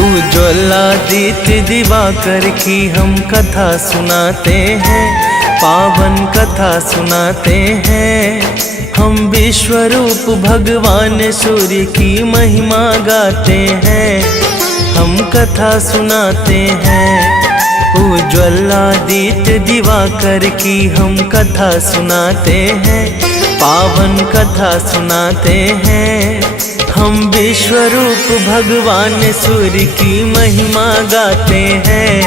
उज्ज्वलादित्य दिवाकर की हम कथा सुनाते हैं, पावन कथा सुनाते हैं। हम विश्वरूप भगवान सूर्य की महिमा गाते हैं, हम कथा सुनाते हैं। उज्ज्वलादित्य दिवाकर की हम कथा सुनाते हैं, पावन कथा सुनाते हैं। हम विश्वरूप भगवान सूर्य की महिमा गाते हैं,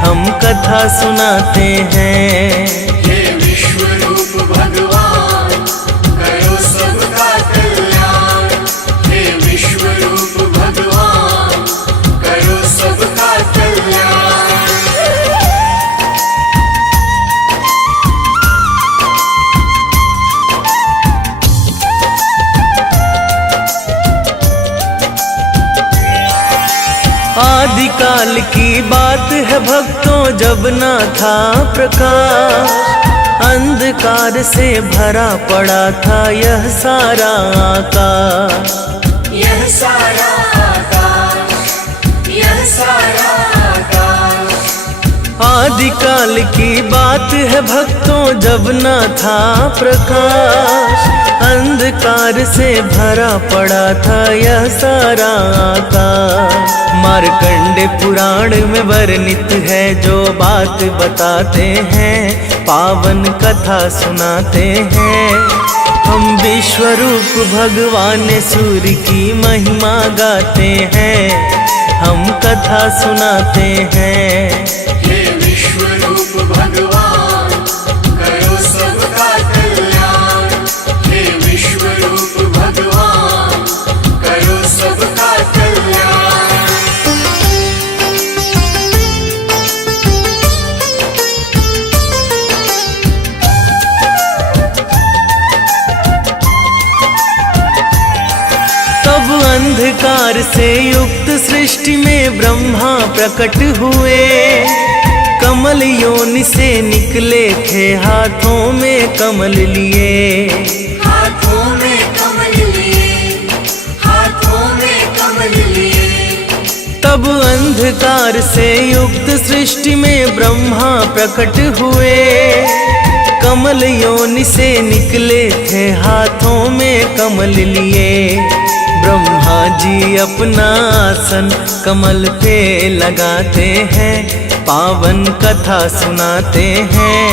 हम कथा सुनाते हैं। हे विश्वरूप भगवान करो सबका कल्याण, हे विश्वरूप भगवान करो सबका कल्याण। आदिकाल की बात है भक्तों, जब ना था प्रकाश, अंधकार से भरा पड़ा था यह सारा आकाश। यह सारा आकाश, यह सारा आकाश। आदिकाल की बात है भक्तों, जब ना था प्रकाश, अंधकार से भरा पड़ा था यह सारा आकाश। मार्कंडे पुराण में वर्णित है जो बात बताते हैं, पावन कथा सुनाते हैं। हम विश्वरूप भगवान सूर्य की महिमा गाते हैं, हम कथा सुनाते हैं। हे विश्वरूप भगवान करो सबका कल्याण, हे विश्वरूप भगवान करो सबका कल्याण। तब अंधकार से युक्त सृष्टि में ब्रह्मा प्रकट हुए, कमल योनि से निकले थे हाथों में कमल लिए। हाथों में कमल लिए, हाथों में कमल लिए। तब अंधकार से युक्त सृष्टि में ब्रह्मा प्रकट हुए, कमल योनि से निकले थे हाथों में कमल लिए। ब्रह्मा जी अपना आसन कमल पे लगाते हैं, पावन कथा सुनाते हैं।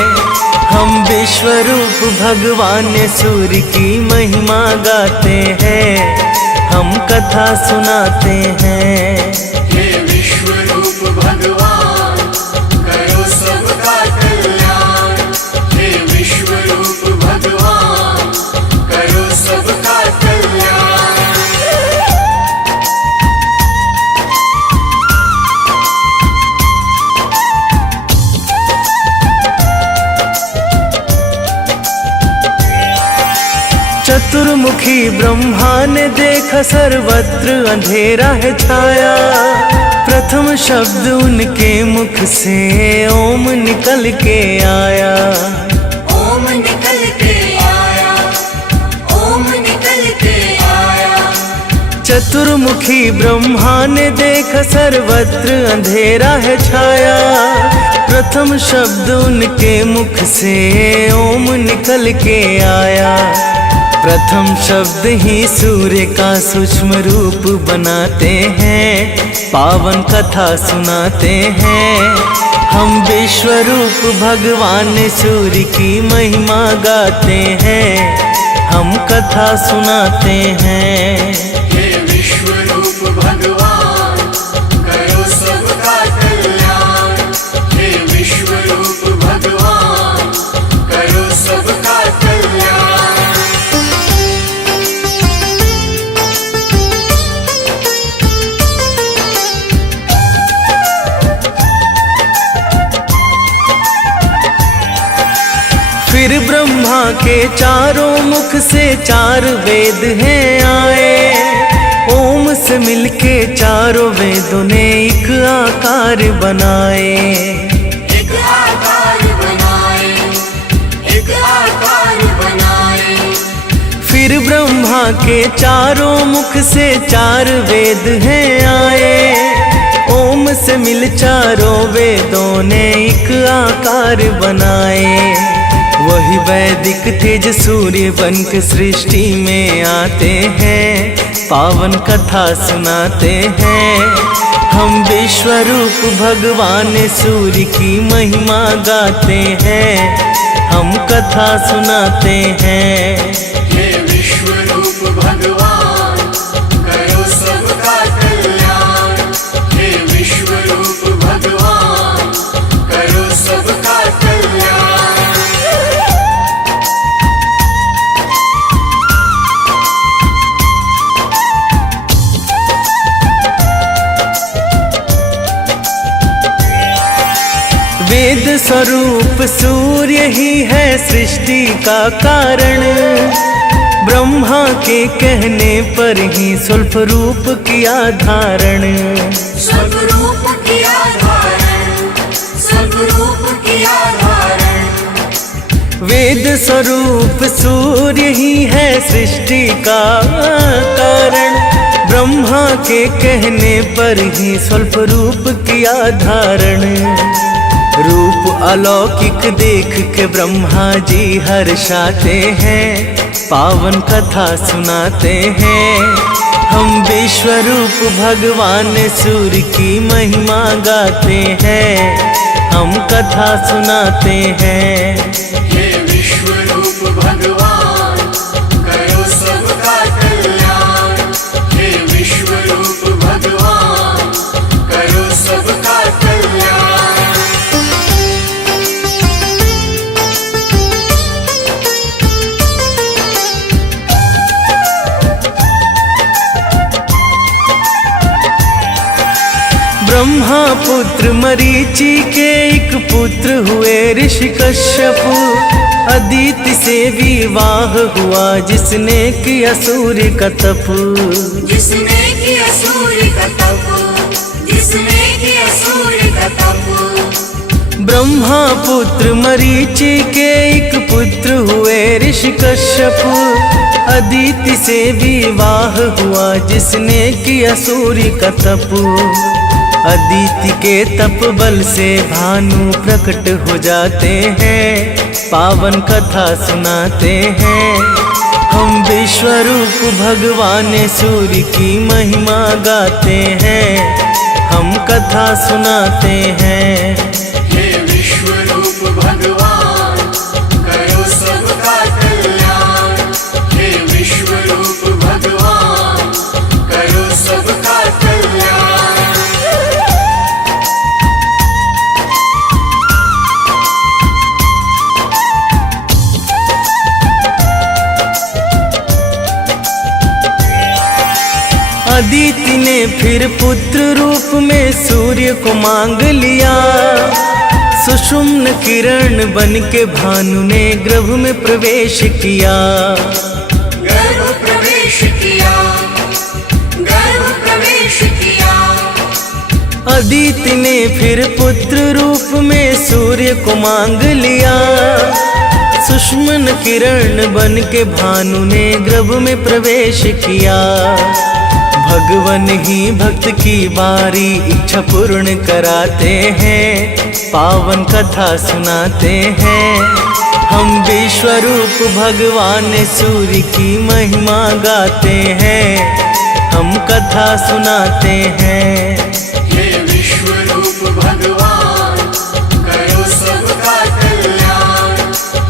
हम विश्वरूप भगवान सूर्य की महिमा गाते हैं, हम कथा सुनाते हैं। हे विश्वरूप भगवान करो सबका कल्याण, हे विश्वरूप भगवान करो सबका कल्याण। चतुर्मुखी ब्रह्मा ने देखा सर्वत्र अंधेरा है छाया, प्रथम शब्द उनके मुख से ओम निकल के आया। ओम निकल के आया, ओम निकल के आया। चतुर्मुखी ब्रह्मा ने देखा सर्वत्र अंधेरा है छाया, प्रथम शब्द उनके मुख से ओम निकल के आया। प्रथम शब्द ही सूर्य का सूक्ष्म रूप बनाते हैं, पावन कथा सुनाते हैं। हम विश्वरूप भगवान सूर्य की महिमा गाते हैं, हम कथा सुनाते हैं। हे विश्वरूप भगवान करो सबका कल्याण, हे विश्वरूप भगवान करो सबका कल्याण। फिर ब्रह्मा के चारों मुख से चार वेद हैं आए, ओम से मिलके चारों वेदों ने एक आकार बनाए, एक आकार बनाए, एक आकार बनाए। फिर ब्रह्मा के चारों मुख से चार वेद हैं आए। ओम से मिल चारों वेदों ने एक आकार बनाए। वही वैदिक तेज सूर्य बन के सृष्टि में आते हैं, पावन कथा सुनाते हैं। हम विश्व रूप भगवान सूर्य की महिमा गाते हैं, हम कथा सुनाते हैं। हे विश्व रूप भगवान करो सबका कल्याण। हे विश्व रूप भगवान करो सबका कल्याण। वेद स्वरूप सूर्य ही है सृष्टि का कारण। ब्रह्मा के कहने पर ही स्वरूप किया धारण। स्वरूप किया धारण, स्वरूप किया धारण। वेद स्वरूप सूर्य ही है सृष्टि का कारण। ब्रह्मा के कहने पर ही स्वरूप किया धारण। रूप अलौकिक देख के ब्रह्मा जी हर्षाते हैं, पावन कथा सुनाते हैं। हम विश्व रूप भगवान सूर्य की महिमा गाते हैं, हम कथा सुनाते हैं। हे विश्व रूप भगवान करो सबका कल्याण। हे विश्व रूप भगवान करो सबका कल्याण। ब्रह्मा पुत्र मरीचि के एक पुत्र हुए ऋषि कश्यप। अदिति से विवाह हुआ जिसने किया सूर्य का तप। जिसने किया सूर्य का तप, जिसने किया सूर्य का तप। ब्रह्मा पुत्र मरीचि के एक पुत्र हुए ऋषि कश्यप। अदिति से विवाह हुआ जिसने किया सूर्य का तप। अदिति के तप बल से भानु प्रकट हो जाते हैं, पावन कथा सुनाते हैं। हम विश्व रूप भगवान सूर्य की महिमा गाते हैं, हम कथा सुनाते हैं। हे विश्व रूप भगवान करो सबका कल्याण। हे विश्व रूप भगवान करो सबका कल्याण। अदिति ने फिर पुत्र रूप में सूर्य को मांग लिया। सुषुम्न किरण बन के भानु ने गर्भ में प्रवेश किया। गर्भ प्रवेश किया, गर्भ प्रवेश किया। अदिति ने फिर पुत्र रूप में सूर्य को मांग लिया। सुषुम्न किरण बन के भानु ने गर्भ में प्रवेश किया। भगवान ही भक्त की बारी इच्छा पूर्ण कराते हैं, पावन कथा सुनाते हैं। हम विश्व रूप भगवान सूर्य की महिमा गाते हैं, हम कथा सुनाते हैं। हे विश्व रूप भगवान करो सबका कल्याण।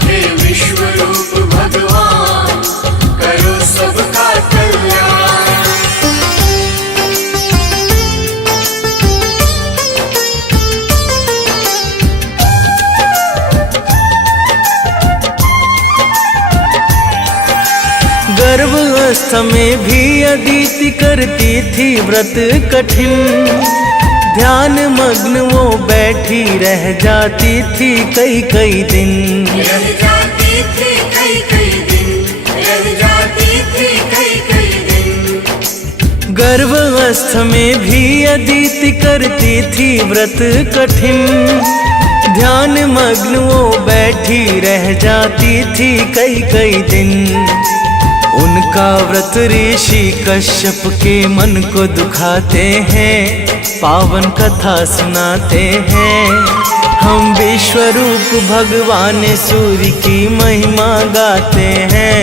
हे विश्व रूप भगवान करो सबका कल्याण। गर्भावस्था में भी अदिति करती थी व्रत कठिन। ध्यान मग्न वो बैठी रह जाती थी कई कई दिन। रह जाती थी कई कई दिन, रह जाती थी कई कई दिन। गर्भावस्था में भी अदिति करती थी व्रत कठिन, ध्यान मग्न वो बैठी रह जाती थी कई कई दिन। उनका व्रत ऋषि कश्यप के मन को दुखाते हैं, पावन कथा सुनाते हैं। हम विश्वरूप भगवान सूर्य की महिमा गाते हैं,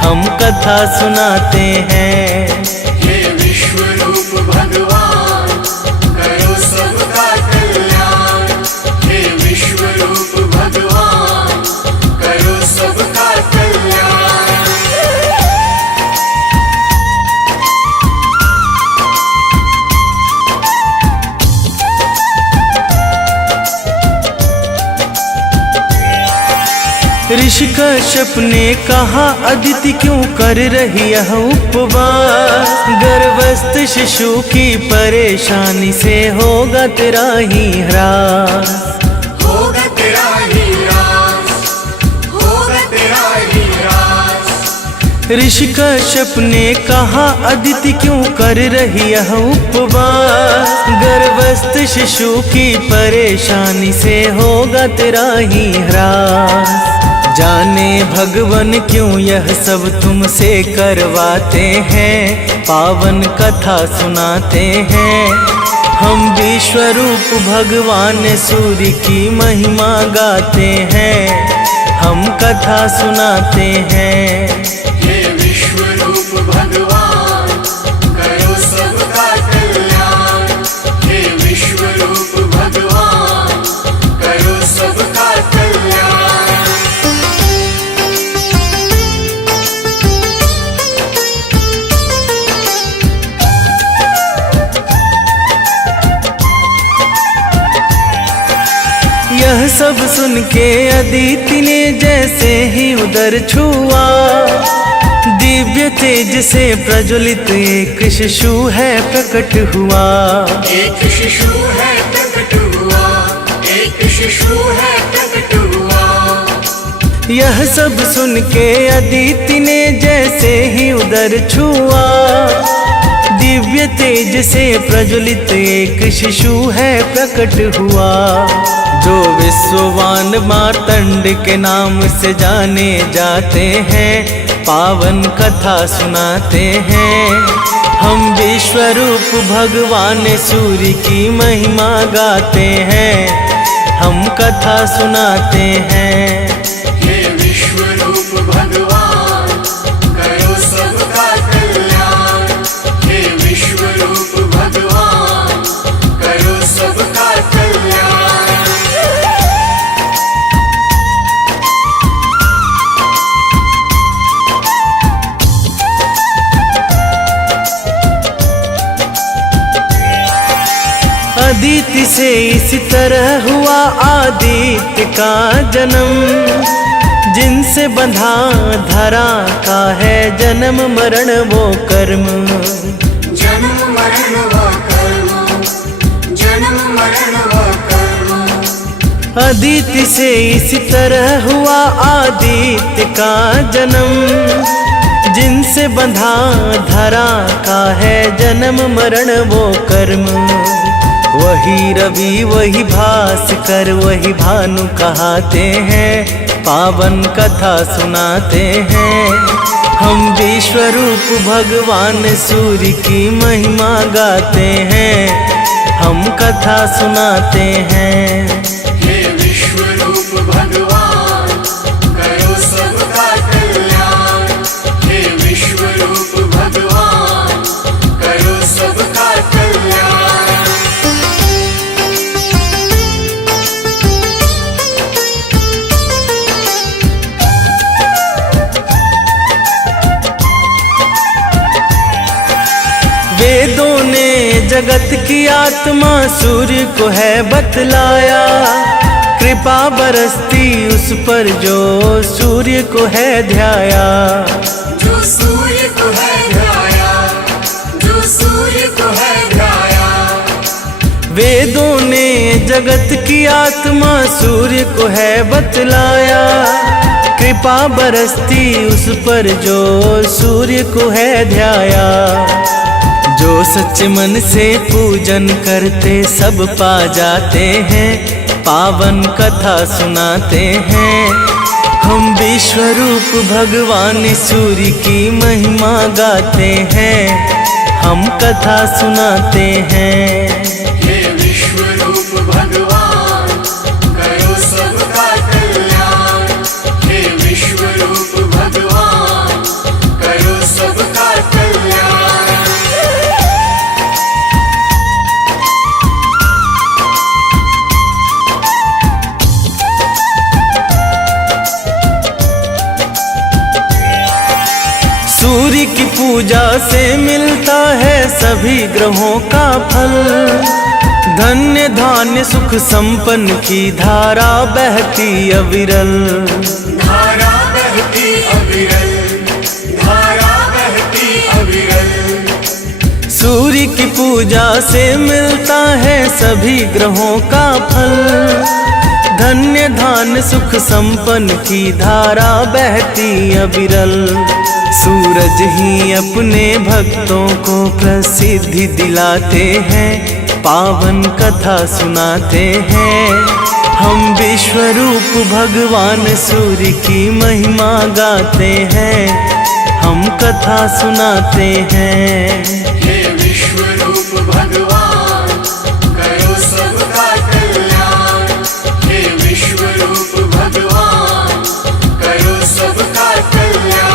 हम कथा सुनाते हैं। हे विश्वरूप भगवान करो सबका कल्याण, हे विश्वरूप भगवान करो सबका कल्याण। ऋषि कश्यप ने कहा अदिति क्यों कर रही यह उपवास, गर्भस्थ शिशु की परेशानी से होगा तेरा ही ह्रास। होगा तेरा ही ह्रास, होगा तेरा ही ह्रास। ऋषि कश्यप ने कहा अदिति क्यों कर रही यह उपवास, गर्भस्थ शिशु की परेशानी से होगा तेरा ही ह्रास। जाने भगवन क्यों यह सब तुमसे करवाते हैं, पावन कथा सुनाते हैं। हम विश्वरूप भगवान सूर्य की महिमा गाते हैं, हम कथा सुनाते हैं। हे विश्वरूप भगवान करो सबका कल्याण, हे विश्वरूप भगवान करो सबका कल्याण। यह सब सुन के अदिति ने जैसे ही उदर छुआ, दिव्य तेज से प्रज्वलित एक शिशु है प्रकट हुआ। एक शिशु है प्रकट हुआ, एक शिशु है प्रकट हुआ। यह सब सुन के अदिति ने जैसे ही उदर छुआ, दिव्य तेज से प्रज्वलित एक शिशु है प्रकट हुआ। जो विश्ववान मार्तंड के नाम से जाने जाते हैं, पावन कथा सुनाते हैं। हम विश्वरूप भगवान सूर्य की महिमा गाते हैं, हम कथा सुनाते हैं। हे विश्वरूप भगवान करो सबका कल्याण, हे विश्वरूप भगवान करो सबका कल्याण। अदिति से इसी तरह हुआ आदित्य का जन्म, जिनसे बंधा धरा का है जन्म मरण वो कर्म। जन्म मरण वो कर्म, जन्म मरण वो कर्म। अदिति से इसी तरह हुआ आदित्य का जन्म, जिनसे बंधा धरा का है जन्म मरण वो कर्म। वही रवि वही भास्कर वही भानु कहाते हैं, पावन कथा सुनाते हैं। हम विश्वरूप भगवान सूर्य की महिमा गाते हैं, हम कथा सुनाते हैं। हे विश्वरूप भगवान करो सबका कल्याण, हे विश्वरूप भगवान करो सबका कल्याण। वेदों ने जगत की आत्मा सूर्य को है बतलाया, कृपा बरसती उस पर जो सूर्य को है ध्याया। जो सूर्य को है ध्याया, जो सूर्य को है ध्याया। वेदों ने जगत की आत्मा सूर्य को है बतलाया, कृपा बरसती उस पर जो सूर्य को है ध्याया। जो सच्चे मन से पूजन करते सब पा जाते हैं, पावन कथा सुनाते हैं। हम विश्व रूप भगवान सूर्य की महिमा गाते हैं, हम कथा सुनाते हैं। हे विश्व रूप भगवान करो सबका कल्याण। हे विश्व रूप भगवान करो सबका कल्याण। सूर्य की पूजा से मिलता है सभी ग्रहों का फल। धन्य धान्य सुख संपन्न की धारा बहती अविरल। धारा बहती अविरल, धारा बहती अविरल। सूर्य की पूजा से मिलता है सभी ग्रहों का फल। धन्य धान्य सुख संपन्न की धारा बहती अविरल। सूरज ही अपने भक्तों को प्रसिद्धि दिलाते हैं, पावन कथा सुनाते हैं। हम विश्व रूप भगवान सूर्य की महिमा गाते हैं, हम कथा सुनाते हैं। हे विश्व रूप भगवान करो सबका कल्याण। हे विश्व रूप भगवान करो सबका कल्याण।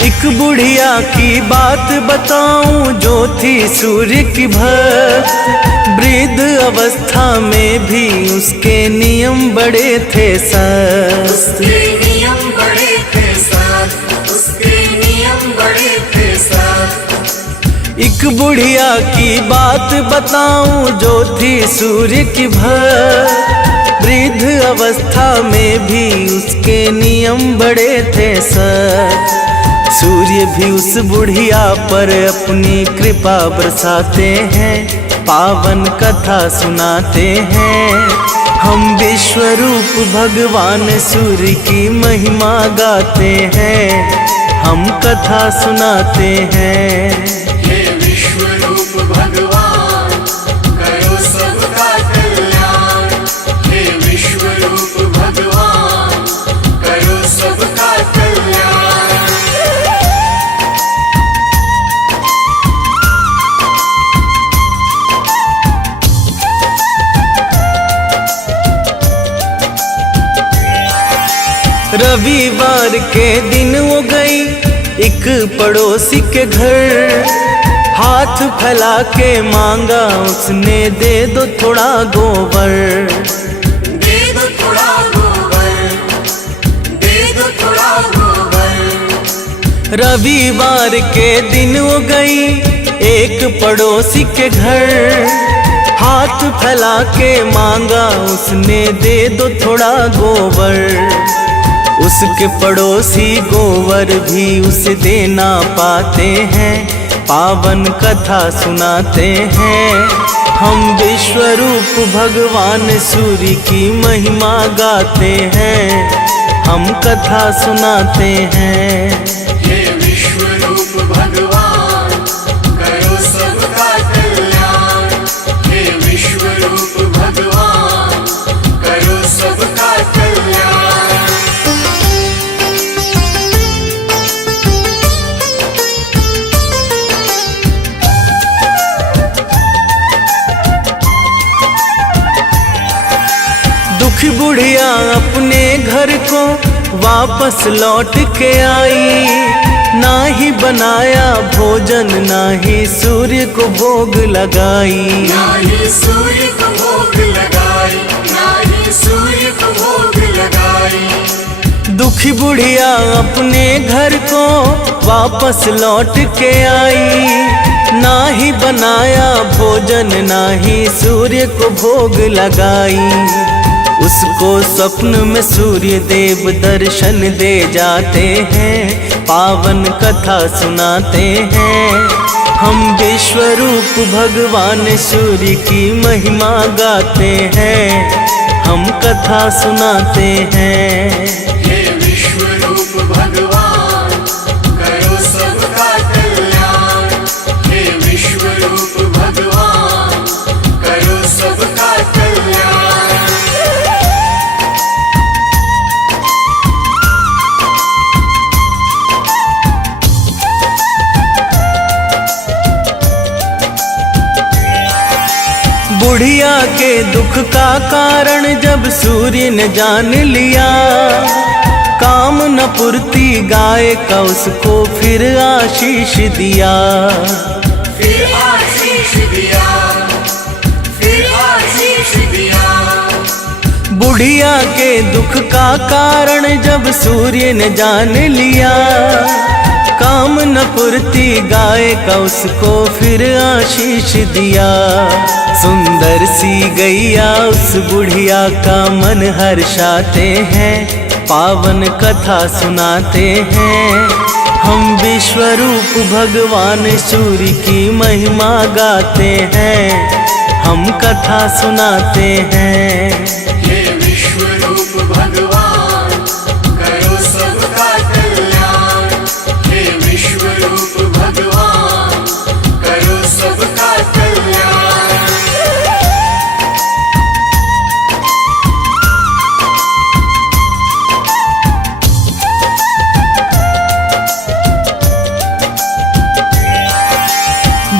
एक बुढ़िया की बात बताऊं जो थी सूर्य की भक्त। वृद्ध अवस्था में भी उसके नियम बड़े थे सख्त। उसके नियम बड़े थे सख्त, उसके नियम बड़े थे सख्त। एक बुढ़िया की बात बताऊं जो थी सूर्य की भक्त। वृद्ध अवस्था में भी उसके नियम बड़े थे सख्त। सूर्य भी उस बुढ़िया पर अपनी कृपा बरसाते हैं, पावन कथा सुनाते हैं। हम विश्व रूप भगवान सूर्य की महिमा गाते हैं, हम कथा सुनाते हैं। हे विश्व रूप भगवान करो सबका कल्याण। हे विश्व रूप भगवान करो सबका कल्याण। रविवार के दिन वो गई एक पड़ोसी के घर। हाथ फैला के मांगा उसने, दे दो थोड़ा गोबर। दे दो थोड़ा गोबर, दे दो थोड़ा गोबर। रविवार के दिन वो गई एक पड़ोसी के घर। हाथ फैला के मांगा उसने, दे दो थोड़ा गोबर। उसके पड़ोसी गोबर भी उसे देना पाते हैं, पावन कथा सुनाते हैं। हम विश्व रूप भगवान सूर्य की महिमा गाते हैं, हम कथा सुनाते हैं। हे विश्व रूप भगवान करो सबका कल्याण। हे विश्व रूप भगवान करो सबका कल्याण। दुखी बुढ़िया अपने घर को वापस लौट के आई। ना ही बनाया भोजन, ना ही सूर्य को भोग लगाई। ना ही सूर्य को भोग लगाई, ना ही सूर्य को भोग लगाई। दुखी बुढ़िया अपने घर को वापस लौट के आई। ना ही बनाया भोजन, ना ही सूर्य को भोग लगाई। उसको स्वप्न में सूर्य देव दर्शन दे जाते हैं, पावन कथा सुनाते हैं। हम विश्वरूप भगवान सूर्य की महिमा गाते हैं, हम कथा सुनाते हैं। हे विश्वरूप भगवान करो सबका कल्याण, हे विश्वरूप भगवान करो सबका कल्याण। बुढ़िया के दुख का कारण जब सूर्य ने जान लिया, काम न पूर्ति गाय का उसको फिर आशीष दिया। फिर आशीष दिया, फिर आशीष दिया। बुढ़िया के दुख का कारण जब सूर्य ने जान लिया, काम न पूर्ति गाय का उसको फिर आशीष दिया। सुंदर सी गैया उस बुढ़िया का मन हर्षाते हैं, पावन कथा सुनाते हैं। हम विश्वरूप भगवान सूर्य की महिमा गाते हैं, हम कथा सुनाते हैं। हे विश्वरूप भगवान करो सबका कल्याण, हे विश्वरूप भगवान करो सबका कल्याण।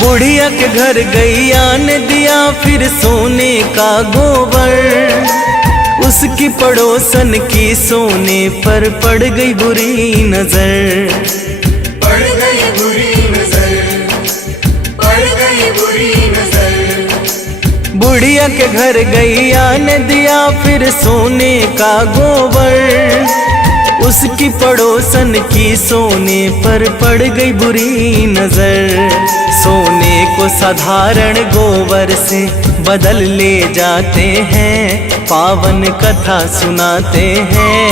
बुढ़िया के घर गैया ने दिया फिर सोने का गोबर, उसकी पड़ोसन की सोने पर पड़ गई बुरी नजर। पड़ गई बुरी नजर, पड़ गई बुरी नजर। बुढ़िया के घर गैया ने दिया फिर सोने का गोबर, उसकी पड़ोसन की सोने पर पड़ गई बुरी नजर। सोने को साधारण गोबर से बदल ले जाते हैं, पावन कथा सुनाते हैं।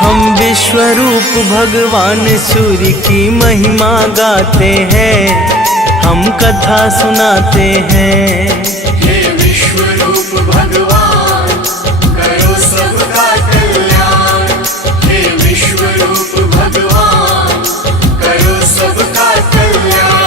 हम विश्वरूप भगवान सूर्य की महिमा गाते हैं, हम कथा सुनाते हैं। हे विश्वरूप भगवान करो सबका कल्याण, हे विश्वरूप भगवान करो सबका कल्याण।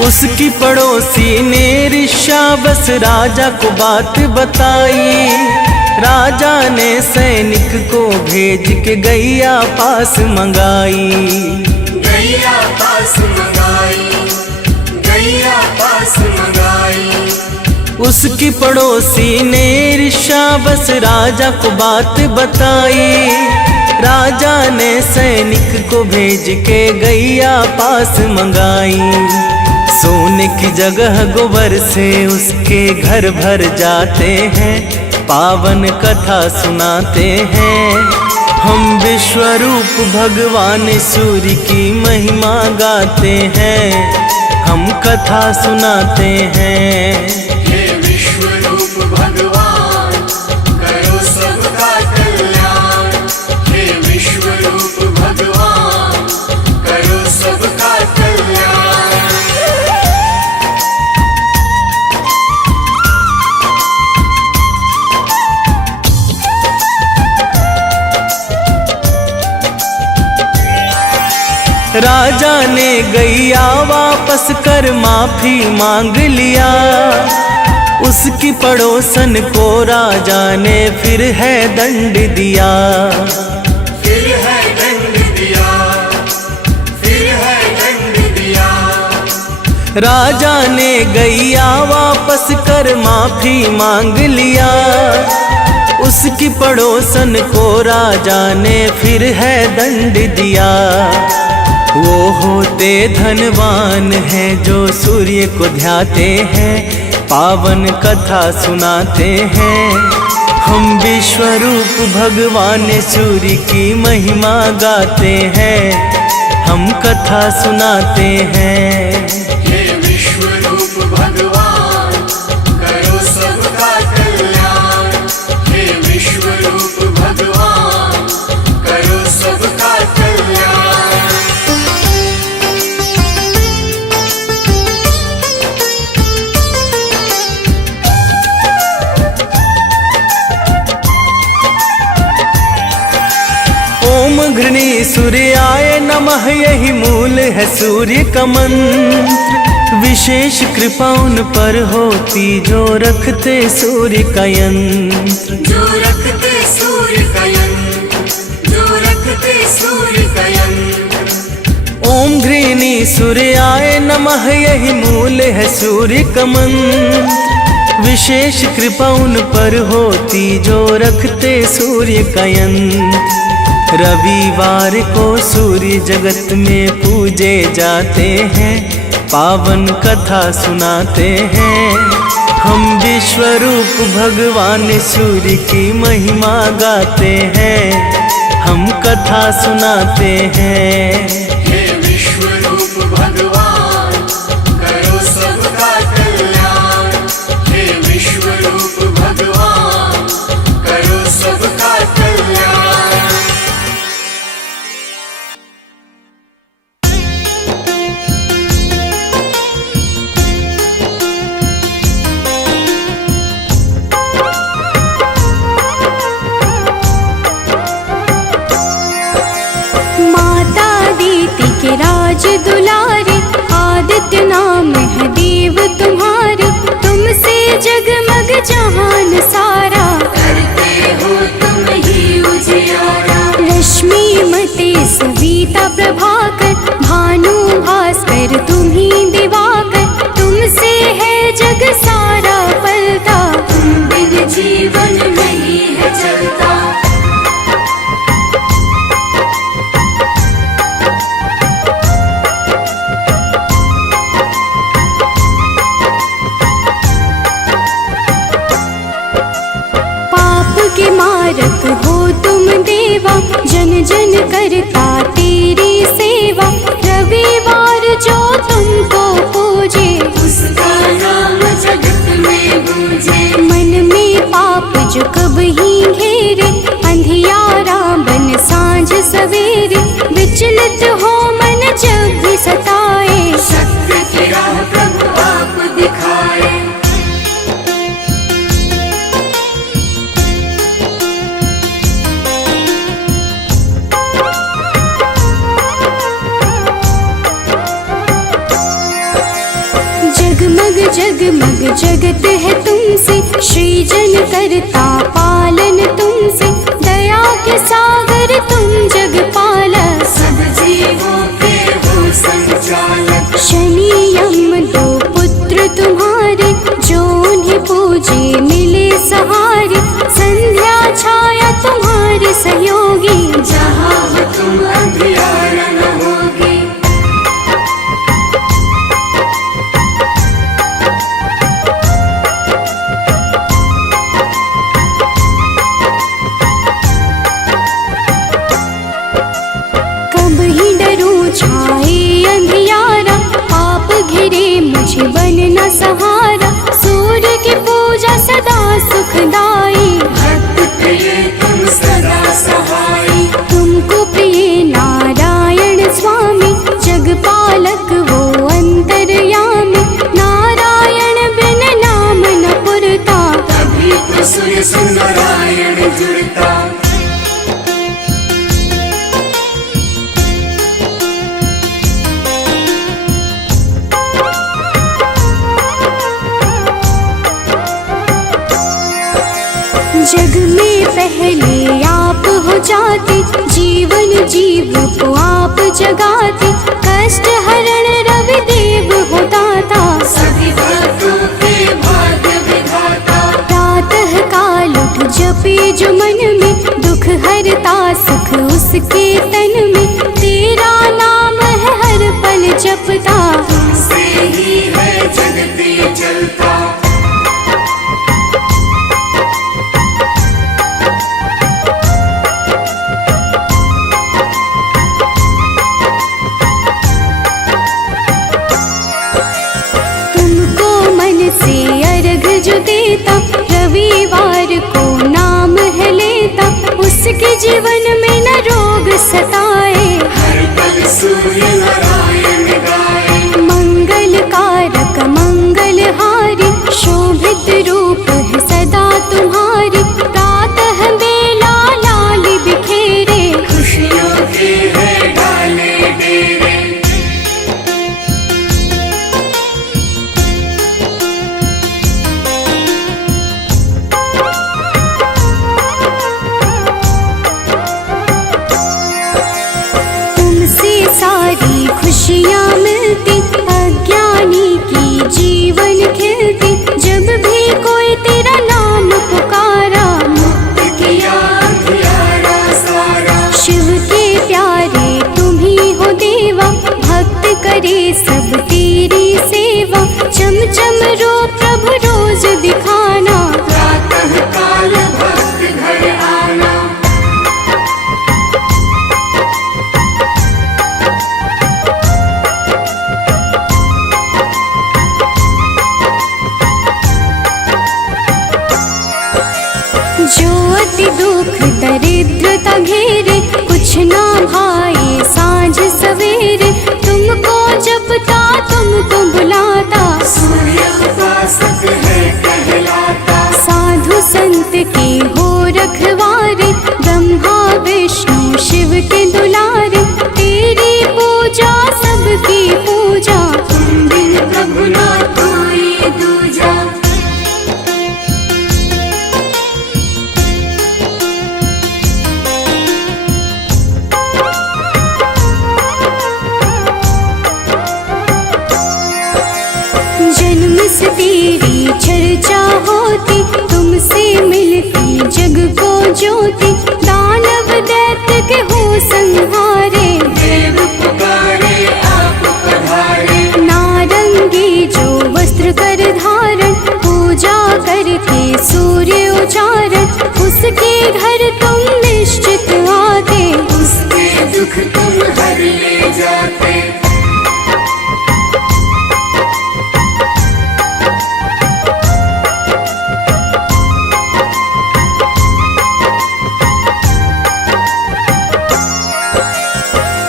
उसकी पड़ोसी ने ऋषावस राजा को बात बताई, राजा ने सैनिक को भेज के गैया पास मंगाई। गैया पास मंगाई, गैया पास मंगाई। उसकी पड़ोसी ने ऋषावस राजा को बात बताई, राजा ने सैनिक को भेज के गैया पास मंगाई। सोने की जगह गोबर से उसके घर भर जाते हैं, पावन कथा सुनाते हैं। हम विश्वरूप भगवान सूर्य की महिमा गाते हैं, हम कथा सुनाते हैं। हे विश्वरूप भगवान करो सबका कल्याण, हे विश्वरूप भगवान करो सबका कल्याण। राजा ने गैया वापस कर माफी मांग लिया, उसकी पड़ोसन को राजा ने फिर है दंड दिया। फिर है दंड दिया, फिर है दंड दिया। राजा ने गैया वापस कर माफी मांग लिया, उसकी पड़ोसन को राजा ने फिर है दंड दिया। वो होते धनवान हैं जो सूर्य को ध्याते हैं, पावन कथा सुनाते हैं। हम विश्वरूप भगवान सूर्य की महिमा गाते हैं, हम कथा सुनाते हैं। हे विश्वरूप भगवान सूर्याय नमः यही मूल है सूर्य का मंत्र। विशेष कृपा उन पर होती जो रखते सूर्य का यंत्र। जो रखते सूर्य का यंत्र, जो रखते सूर्य का यंत्र। ओम घृणी सूर्याय नमः यही मूल है सूर्य का मंत्र। विशेष कृपा उन पर होती जो रखते सूर्य का यंत्र। रविवार को सूर्य जगत में पूजे जाते हैं, पावन कथा सुनाते हैं। हम विश्व रूप भगवान सूर्य की महिमा गाते हैं, हम कथा सुनाते हैं। हे विश्व रूप भगवान करो सबका कल्याण। हे विश्व रूप भगवान करो सबका कल्याण। राज दुलारे आदित्य नाम है देव तुम्हारे। तुमसे जगमग जहान सारा, करते हो तुम ही उजियारा। रश्मि मते सविता प्रभाकर, भानु भास्कर तुम ही दिवाकर। तुमसे है जग सारा पलता, तुम बिन जीवन नहीं है चलता। मारक हो तुम देवा, जन जन करता तेरी सेवा। रविवार जो तुमको पूजे, उसका नाम जगत में गूंजे। मन में पाप जो कब ही घेरे, अंधियारा बन सांझ सवेरे। विचलित हो मन जब भी सताए, सत्य की राह प्रभु आप दिखाए। जगमग जगत है तुमसे, सृजन करता पालन तुमसे। दया के सागर तुम जग पालक, सब जीवों के हो संचालक। शनि यम दो पुत्र तुम्हारे, जो उन्हें पूजे मिले सहारे। संध्या छाया तुम्हारे सहयोगी, जहाँ हो तुम अंधियारा न होगी। छाए अंधियारा, पाप घिरे मुझे बन न सहारा। सूर्य की पूजा सदा सुखदाई, भक्त प्रिय तुम सदा सहाई। तुमको प्रिय नारायण स्वामी, जगपालक वो अंतर्यामी। नारायण बिन नाम न पुरता, तभी तो सूर्य से नारायण जुड़ता। जग में पहले आप हो जाते, जीवन जीव को आप जगाते। कष्ट हरण रवि देव हो दाता, सभी भक्तों के भाग्य विधाता। प्रातः काल उठ जपे जो मन में, दुख हरता सुख उसके तन में। तेरा नाम है हर पल जपता, तुमसे ही है जगती चलता। रविवार को नाम है लेता, उसके जीवन में न रोग सताए। हर पल सूर्य नारायण गाए। मंगल कारक मंगलहारी, शोभित रूप है सदा तुम्हारी। प्रातः बेला लाल बिखेरे, खुशियों के खुशियाँ मिलती, अज्ञानी की जीवन खिलती। जब भी कोई तेरा नाम पुकारा, मुक्त किया अंधियारा सारा। शिव के प्यारे तुम ही हो देवा, भक्त करे सब तेरी सेवा। चम चम रो प्रभु रोज दिखाना, प्रातः काल भक्त घर आना। जो अति दुख दरिद्रता घेरे, कुछ ना भाए सांझ सवेरे। तुमको जपता तुमको बुलाता, सूर्य उपासक है कहलाता। साधु संत के हो रखवारे, ब्रह्मा विष्णु शिव के दुलारे। तेरी पूजा सबकी पूजा, तुम बिन प्रभु ना कोई दूजा। जन्म से तेरी चर्चा होती, तुमसे मिलती जग को ज्योति। दानव दैत्य के हो संहारे, देव पुकारे आप पधारे। नारंगी जो वस्त्र कर धारण, पूजा करके सूर्य उचारण। उसके घर तुम निश्चित आते, उसके दुख तुम हर ले जाते।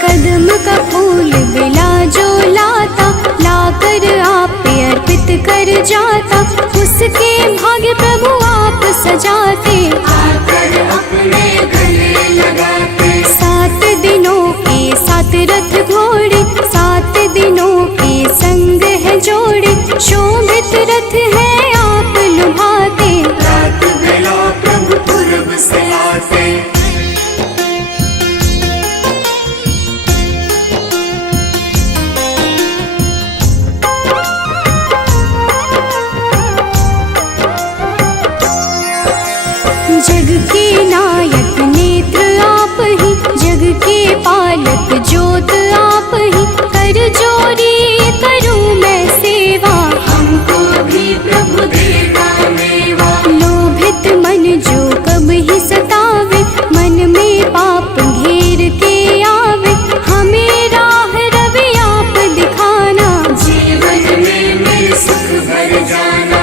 कदम का फूल बिला जो लाता, लाकर आप पे अर्पित कर जाता। उसके भाग्य प्रभु आप सजाते, आकर अपने गले लगाते। 7 दिनों के 7 रथ घोड़े, 7 दिनों के संग है जोड़े। शोभित रथ है आप लुभाते, रात बेला प्रभु पूरब से आते। जग के नायक नेत्र आप ही, जग के पालक ज्योत आप ही। कर जोरी करूं मैं सेवा, हमको भी प्रभु देगा मेवा। लोभित मन जो कब ही सतावे, मन में पाप घेर के आवे। हमें राह रवि आप दिखाना, जीवन में मेरे सुख भर जाना।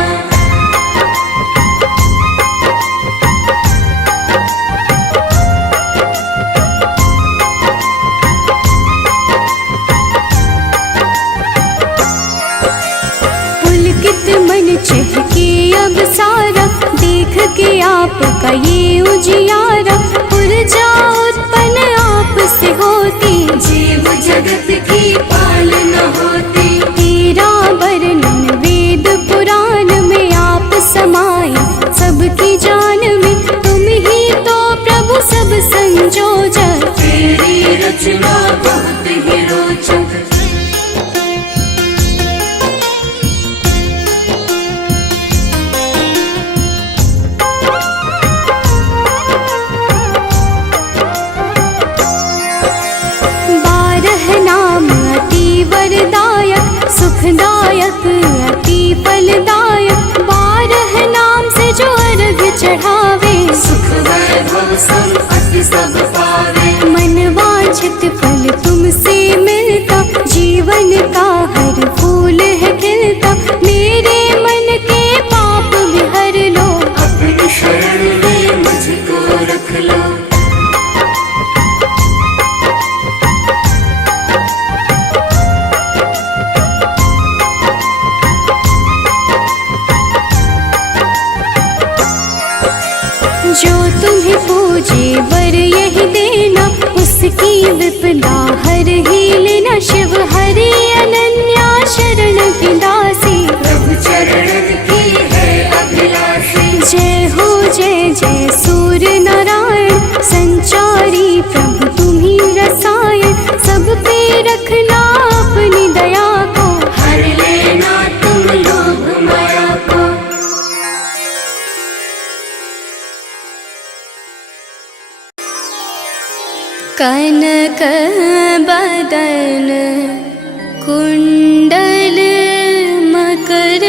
पुलकित मन चहके अब सारा, देख के आपका ये उजियारा। ऊर्जा उत्पन्न आप से होती, जीव जगत की पालना होती। तेरा वर्णन वेद पुराण में आप समाये, सबकी जान में तुम ही तो प्रभु सब संजोजक। तेरी रचना बहुत ही रोचक। सुखदायक अति फलदायक, 12 नाम से जो अर्घ चढ़ावे। सुख वैभव संपत्ति सब पावे। मन वांछित फल तुमसे मिलता, जीवन का हर फूल है खिलता। मेरे मन के पाप भी हर लो, अपनी शरण में मुझको रख लो। जो तुम्हें पूजे वर यही देना, उसकी विपदा हर ही लेना। शिव हरि अनंत कनक बदन कुंडल मकर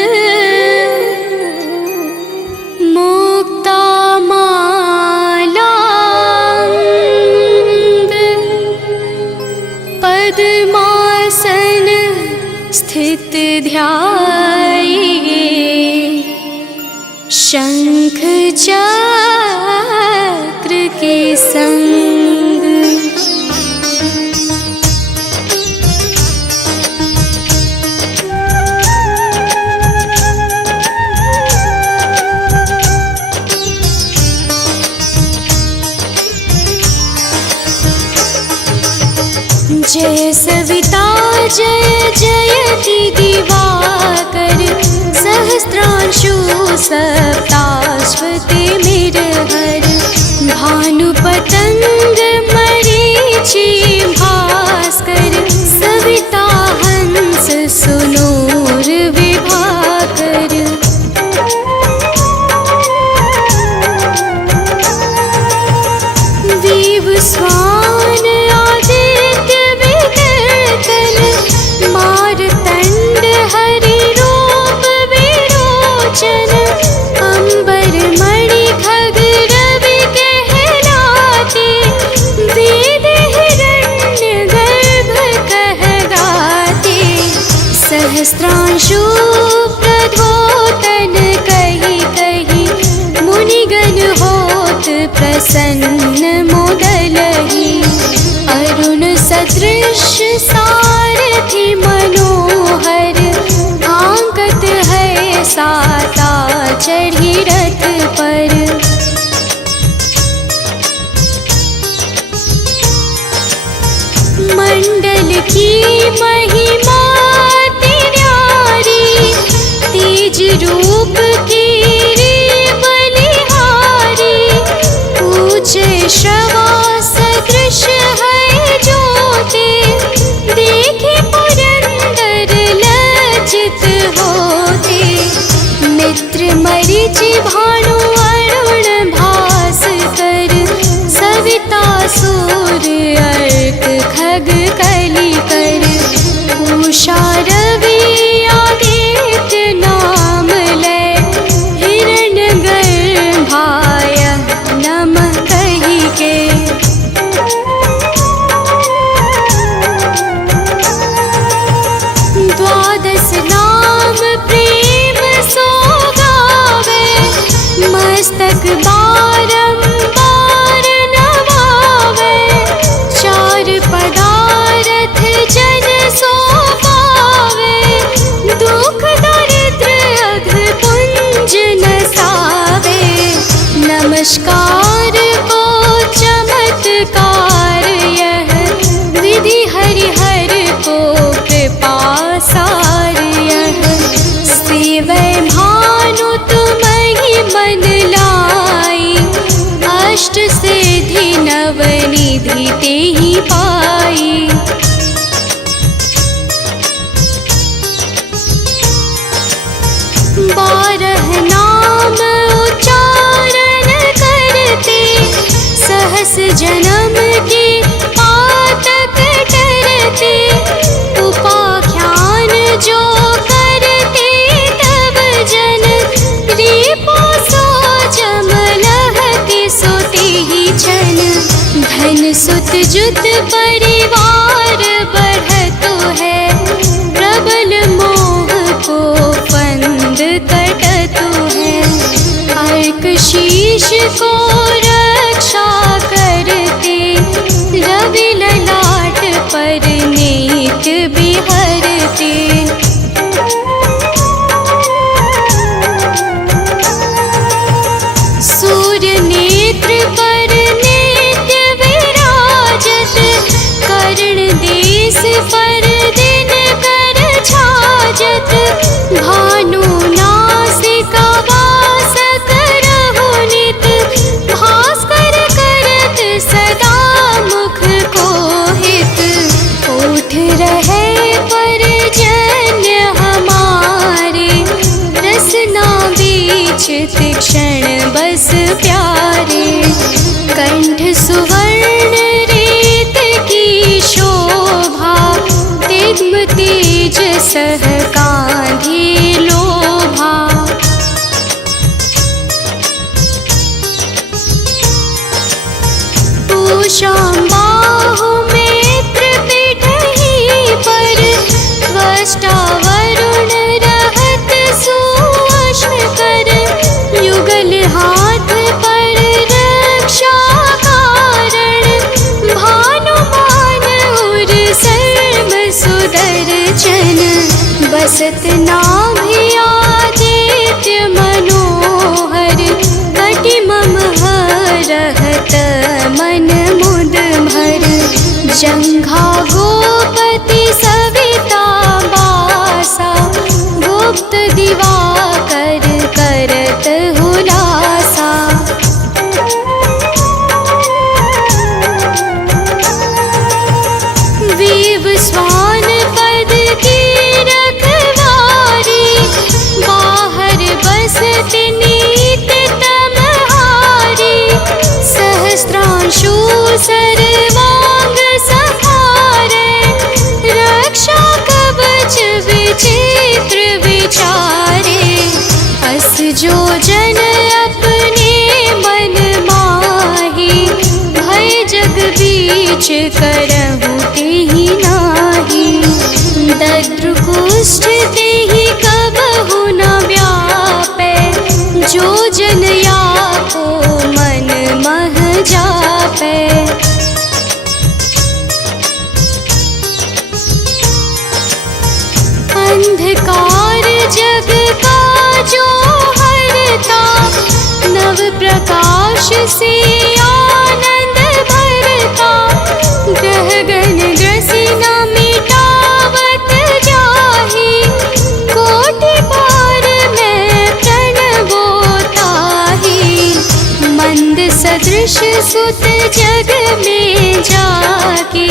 मुक्ता मालांग पद्मासन स्थित ध्याये शंख चक्र के संग। जय सविता जय जयति दिवाकर सहस्रांशु सप्ताश्वते मेरहर भानुपतंग मरीचि भास्कर सविता हंस सुनूर विभाकर। विवस्वान आदित्य विकर्तन मारतंड हरि रूप विरोचन अंबर मणि खग रवि कहलाते वेद हिरण्य गर्भ कहगाते सहस्रांशु प्रद्योतन कहि कहि मुनिगण होत प्रसन्न मोदलहि अरुण सदृश सारथि मनोहर आंकत है साता चढ़ी रथ पर। मंडल की महिमा तिन्यारी तेज रूप की बलिहारी ऊंचे श्रवा सदृश है ज्योति देखे पुरंदर लज्जित होते। मित्र मरीचि भानु अरुण भास्कर सविता सूर्य अर्क खग कलिकर उषा रवि आदित्य नाम ले हिरण्य गर्भाय नमः कहि के। द्वादश नाम प्रेम सो गावे मस्तक बारंबार नवावे चार पदार्थ जन सो पावे दुख दरिद्र अघ पुंज नसावे। नमस्कार को चमत्कार यह विधि हरिहर को कृपा सार यह सेवै भानु तुम्हि मन लाई अष्ट सिद्धि नवनिधि तेहि पाई। बारह नाम उच्चारण करते सहस जन्म के पातक टरते उपाख्यान जो करते तब जन रिपो सो जम लहते सोते ही छन धन सुत जुत परिवार बढ़तो है प्रबल मोह को फंद कटतो है अर्क शीश को रक्षा करते रवि ललाट पर नीत बिहरते। सूर्य नेत्र पर नित्य विराजत कर्ण देश सह कांधी लोभा। पूषाम्बाहु मित्र पिठहि पर, त्वष्टा वरुण रहत सुअश्व कर। युगल हाथ पर रक्षा कारण, भानुमान उर सर्व सुदर्शन। बसत नाभि आदित्य मनोहर, कटि मम हरहत मन मुद भर। जंघा गोपति सविता बासा, गुप्त दिवाकर करत हुलासा। वीव स्वान पद की रखवारी, बाहर बसत नीत तमहारी। सहस्त्रांशु सर्वांग संहारे, रक्षा कवच विचित्र विचारे। अस जो जन अपने मन माही, भय जग बीच करहु तेहि नाही। दद्रु कुष्ठ तेहि कबहु न व्यापै, जो जन याको मन मह जापै। अंधकार जग का जो हरता, नव प्रकाश से आनंद भरता। ग्रह गण ग्रसी न मिटावत जाहि, कोटि बार मैं प्रणबोताहि। मंद सदृश सुत जग में जाके,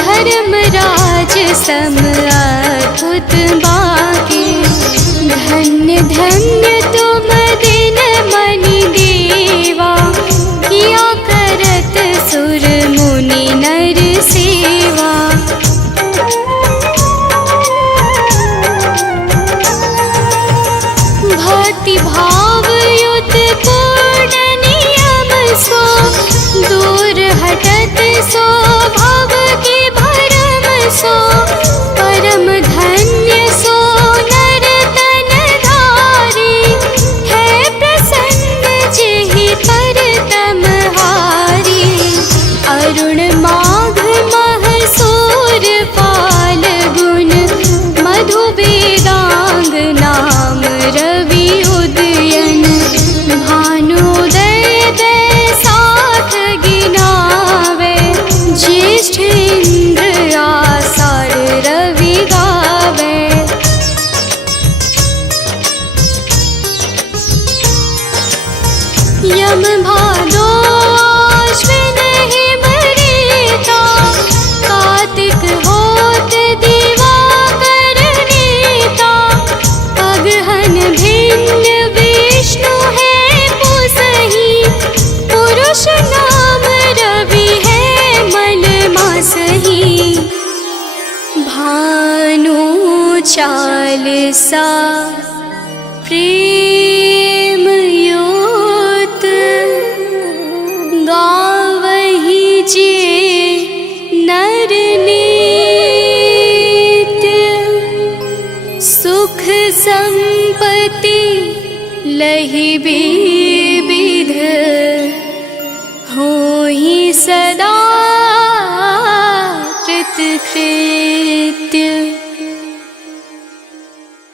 धर्मराज सम अद्भुत बाके। धन्य धन्य तुम दिन मनि देवा, किया करत सुर मुनि नर सेवा। भक्ति भाव युत पूर्ण नियम सो, दूर हटत सो भव के भरम सो। परम धन्य सो नर तन धारी, है प्रसन्न जेहि पर तमहारी। अरुण माघ मह सूर पाल गुण, मधु वेदांग नाम रवि उदयन। भानुदय बैसाख गिनावे, ज्येष्ठ इंद्र आषाढ़ रवि गावे। यम भादो आश्विन हिम ऋता, कार्तिक होत दिवाकर नीता। अगहन भिन्न विष्णु है पुसहि, पुरुष नाम रवि है मल मासहि। भानु चालिसा प्रेम योत, गावहि जे नर नित्य। सुख संपत्ति लहि विविध, होहि सदा कृतकृत्य।